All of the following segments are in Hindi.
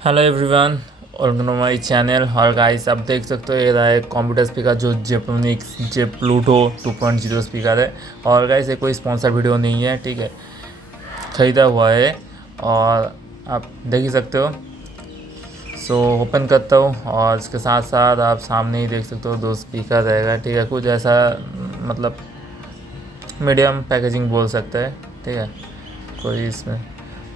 Hello everyone, welcome to my channel. और गाइस आप देख सकते हो ये रहा है कंप्यूटर स्पीकर जो जेप्रोनिक्स जे प्लूटो 2.0 स्पीकर है। और गाइस ये कोई स्पॉन्सर वीडियो नहीं है, ठीक है, ख़रीदा हुआ है और आप देख ही सकते हो। सो ओपन करता हूँ और इसके साथ साथ आप सामने ही देख सकते हो दो स्पीकर रहेगा, ठीक है, कुछ ऐसा मतलब मीडियम पैकेजिंग बोल सकते हैं, ठीक है, कोई इसमें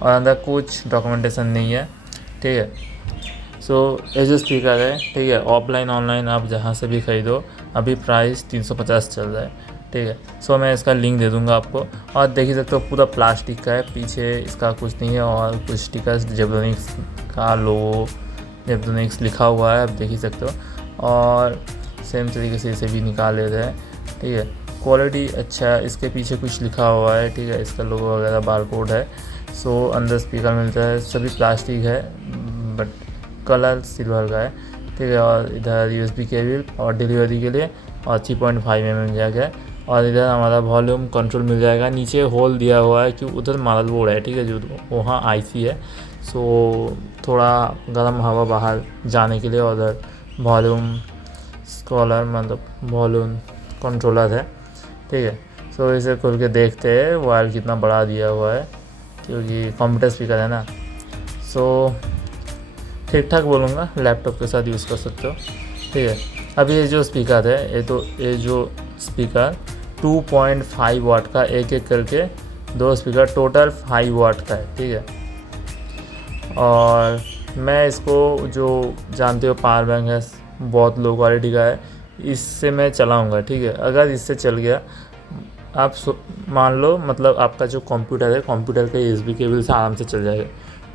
और अंदर कुछ डॉक्यूमेंटेशन नहीं है, ठीक है। सो ये जो स्पीकर है, ठीक है, ऑफलाइन ऑनलाइन आप जहाँ से भी ख़रीदो अभी प्राइस 350 चल रहा है, ठीक है। सो मैं इसका लिंक दे दूँगा आपको। और देख ही सकते हो पूरा प्लास्टिक का है, पीछे इसका कुछ नहीं है और कुछ स्टिकर्स जेब्रोनिक्स का लोगो जेब्रोनिक्स लिखा हुआ है, आप देख ही सकते हो। और सेम तरीके से इसे भी निकाल लेते हैं, ठीक है। क्वालिटी अच्छा है, इसके पीछे कुछ लिखा हुआ है, ठीक है, इसका लोगो वगैरह बारकोड है। सो अंदर स्पीकर मिलता है, सभी प्लास्टिक है बट कलर सिल्वर का है, ठीक है। और इधर USB केबल और डिलीवरी के लिए और 3.5 mm जैक है। और इधर हमारा वॉल्यूम कंट्रोल मिल जाएगा। नीचे होल दिया हुआ है कि उधर मदरबोर्ड है, ठीक है, जो वहाँ IC है। सो थोड़ा गर्म हवा बाहर जाने के लिए उधर वॉल्यूम स्क्रॉलर मतलब वॉल्यूम कंट्रोलर है, ठीक है। सो इसे खोल के देखते हैं वायर कितना बड़ा दिया हुआ है, क्योंकि कंप्यूटर स्पीकर है ना। सो ठीक ठाक बोलूँगा, लैपटॉप के साथ यूज़ कर सकते हो, ठीक है। अब ये जो स्पीकर है ये जो स्पीकर 2.5 वाट का एक एक करके दो स्पीकर टोटल 5 वाट का है, ठीक है। और मैं इसको जो जानते हो पावर बैंक है, बहुत लो क्वालिटी का है, इससे मैं चलाऊँगा, ठीक है। अगर इससे चल गया आप मान लो मतलब आपका जो कंप्यूटर है, कंप्यूटर के USB केबल से आराम से चल जाएगा,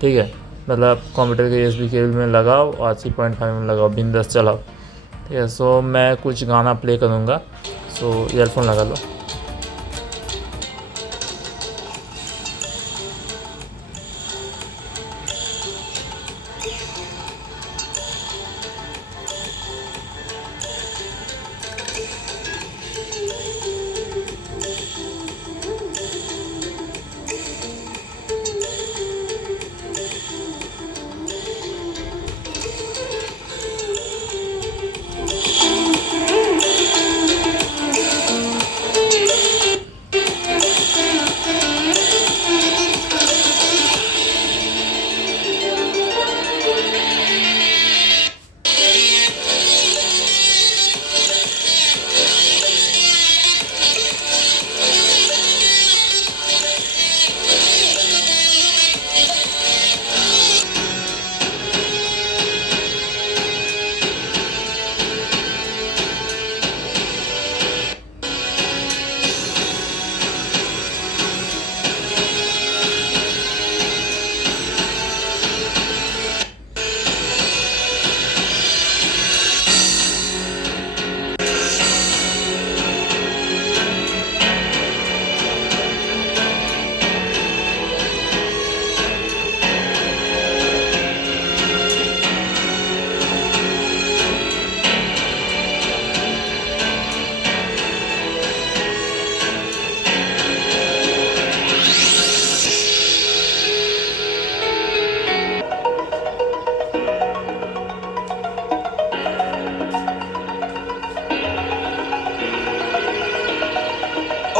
ठीक है। मतलब कंप्यूटर के USB केबल में लगाओ और 3.5 में लगाओ, बिंदास चलाओ, ठीक है। सो मैं कुछ गाना प्ले करूँगा, सो ईयरफोन लगा लो।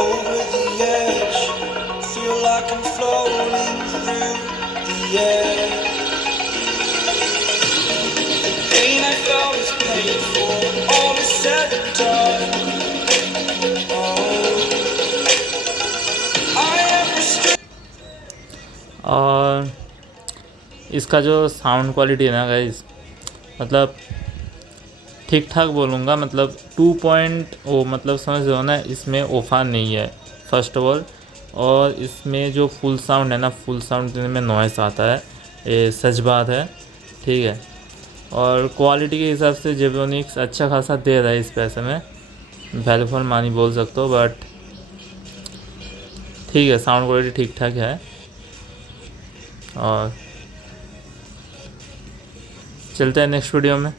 Over the edge, feel like I'm floating through the air. The pain I felt is paid for, all is said and done. Oh, I am restricted. और इसका जो साउंड क्वालिटी है ना गाइस, मतलब ठीक ठाक बोलूँगा, मतलब 2.0 मतलब समझ रहे हो ना, इसमें ओफा नहीं है फर्स्ट ऑफ ऑल। और इसमें जो फुल साउंड है ना, फुल साउंड देने में नॉइस आता है, ये सच बात है, ठीक है। और क्वालिटी के हिसाब से जेब्रोनिक्स अच्छा खासा दे रहा है इस पैसे में, वैल्यू फॉर मनी बोल सकते हो, बट ठीक है, साउंड क्वालिटी ठीक ठाक है। और चलते हैं नेक्स्ट वीडियो में।